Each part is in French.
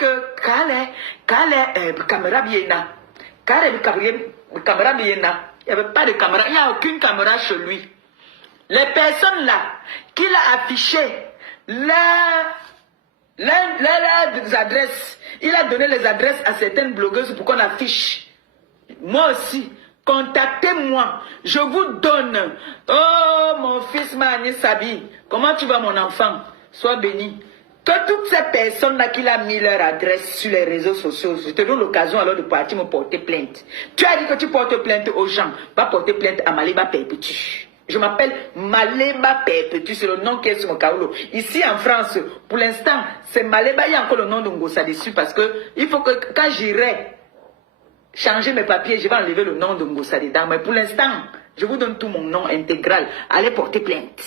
que caméra bien là. Caméra bien là. Il n'y avait pas de caméra. Il n'y a aucune caméra chez lui. Les personnes là qu'il a affichées leurs adresses. Il a donné les adresses à certaines blogueuses pour qu'on affiche. Moi aussi, contactez-moi. Je vous donne. Oh, mon fils Mani Sabi, comment tu vas mon enfant? Sois béni. Que toutes ces personnes-là qui ont mis leur adresse sur les réseaux sociaux, je te donne l'occasion alors de partir me porter plainte. Tu as dit que tu portes plainte aux gens. Va porter plainte à Maleba Perpétue. Je m'appelle Maleba Perpétue, c'est le nom qui est sur mon kaolo. Ici en France, pour l'instant, c'est Maleba. Il y a encore le nom de Ngossa dessus parce que il faut que quand j'irai changer mes papiers, je vais enlever le nom de Ngossa dedans. Mais pour l'instant, je vous donne tout mon nom intégral. Allez porter plainte.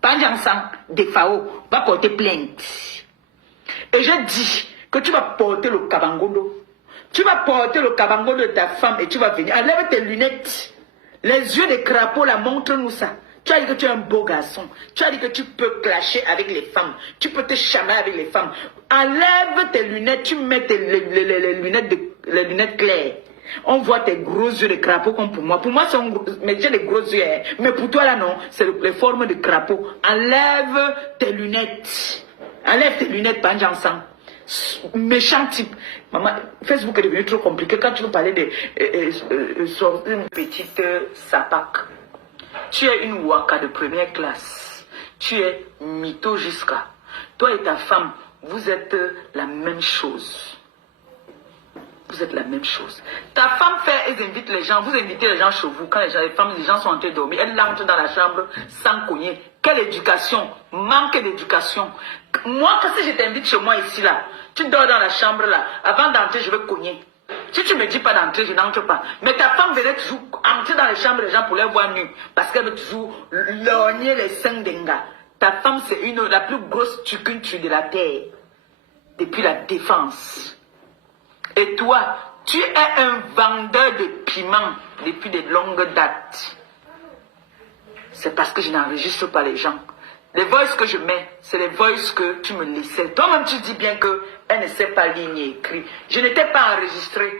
Panjansan, Defao, va porter plainte. Et je dis que tu vas porter le kabangodo. Tu vas porter le kabangodo de ta femme et tu vas venir. Enlève tes lunettes. Les yeux de crapaud, là, montre-nous ça. Tu as dit que tu es un beau garçon. Tu as dit que tu peux clasher avec les femmes. Tu peux te chamailler avec les femmes. Enlève tes lunettes. Tu mets les lunettes claires. On voit tes gros yeux de crapaud comme pour moi. Pour moi, mais j'ai des gros yeux. Hein. Mais pour toi, là, non. C'est les formes de crapaud. Enlève tes lunettes. Enlève tes lunettes, Panjansan. Méchant type. Maman, Facebook est devenu trop compliqué. Quand tu veux parler de une petite sapac. Tu es une waka de première classe. Tu es mytho jusqu'à. Toi et ta femme, vous êtes la même chose. Vous êtes la même chose. Ta femme fait, elle invite les gens, vous invitez les gens chez vous, quand les gens sont en train de dormir, elle entre dans la chambre sans cogner. Quelle éducation? Manque d'éducation. Moi, quand si je t'invite chez moi ici, là, tu dors dans la chambre, là, avant d'entrer, je vais cogner. Si tu ne me dis pas d'entrer, je n'entre pas. Mais ta femme venait toujours entrer dans les chambres des gens pour les voir nus, parce qu'elle veut toujours lorgner les seins d'un gars. Ta femme, c'est la plus grosse tucunture de la terre, depuis la défense. Et toi, tu es un vendeur de piments depuis de longues dates. C'est parce que je n'enregistre pas les gens. Les voices que je mets, c'est les voices que tu me laissais. Toi-même, tu dis bien qu'elle ne sait pas lire ni écrire. Je n'étais pas enregistré.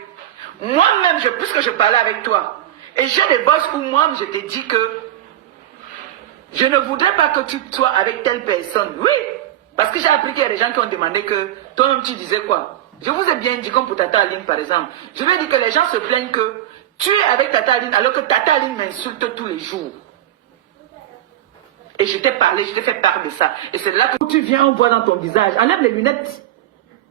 Moi-même, puisque je parlais avec toi, et j'ai des voices où moi, je t'ai dit que je ne voudrais pas que tu sois avec telle personne. Oui, parce que j'ai appris qu'il y a des gens qui ont demandé que toi-même, tu disais quoi? Je vous ai bien dit, comme pour Tata Aline par exemple, je vais dire que les gens se plaignent que tu es avec Tata Aline alors que Tata Aline m'insulte tous les jours. Et je t'ai parlé, je t'ai fait part de ça. Et c'est là que tu viens, on voit dans ton visage. Enlève les lunettes.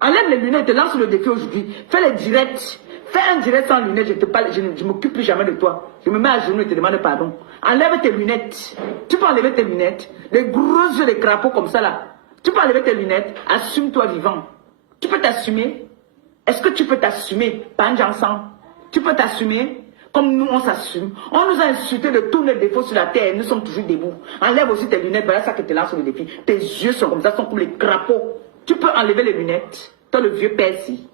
Enlève les lunettes, lance le défi aujourd'hui. Fais les directs. Fais un direct sans lunettes, je te parle, je ne m'occupe plus jamais de toi. Je me mets à genoux et te demande pardon. Enlève tes lunettes. Tu peux enlever tes lunettes. Les gros yeux, les crapauds comme ça là. Tu peux enlever tes lunettes. Assume-toi vivant. Tu peux t'assumer? Est-ce que tu peux t'assumer? Panjansan, tu peux t'assumer? Comme nous, on s'assume. On nous a insulté de tous les défauts sur la terre. Nous sommes toujours debout. Enlève aussi tes lunettes. Voilà ça que te lance le défi. Tes yeux sont comme ça, sont comme les crapauds. Tu peux enlever les lunettes. Toi, le vieux père ici.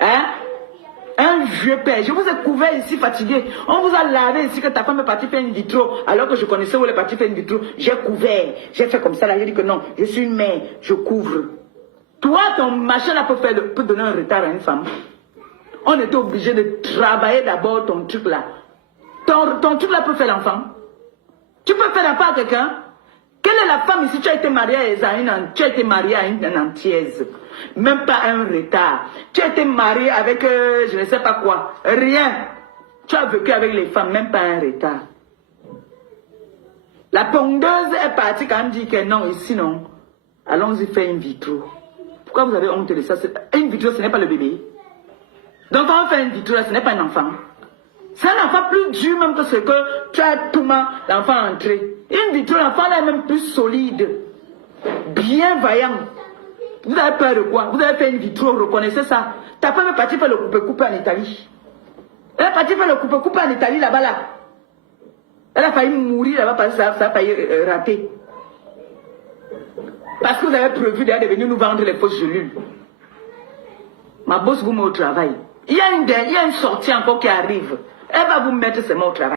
Hein? Un vieux père. Je vous ai couvert ici fatigué. On vous a lavé ici que ta femme est partie faire une vitro. Alors que je connaissais où elle est partie faire une vitro. J'ai couvert. J'ai fait comme ça là. J'ai dit que non. Je suis une mère. Je couvre. Toi, ton machin là peut donner un retard à une femme. On était obligé de travailler d'abord ton truc là. Ton truc là peut faire l'enfant. Tu peux faire l'enfant à quelqu'un. Quelle est la femme ici? Tu as été mariée à une antillaise. Même pas un retard. Tu as été mariée avec je ne sais pas quoi. Rien. Tu as vécu avec les femmes, même pas un retard. La pondeuse est partie quand même dit que non, ici non. Allons-y faire une vitro. Pourquoi vous avez honte de ça? Une vitro, ce n'est pas le bébé. Donc quand on fait une vitro, ce n'est pas un enfant. C'est un enfant plus dur même que ce que tu as tout l'enfant entré. Une vitro, l'enfant est même plus solide. Bien vaillant. Vous avez peur de quoi? Vous avez fait une vitro, reconnaissez ça. Ta femme est partie faire le coupé-coupé en Italie. Elle est partie faire le coupé-coupé en Italie là-bas là. Elle a failli mourir là-bas parce que ça a failli rater. Parce que vous avez prévu de venir nous vendre les fausses gelules. Ma boss vous met au travail. Il y a une sortie encore qui arrive. Elle va vous mettre ses mains au travail.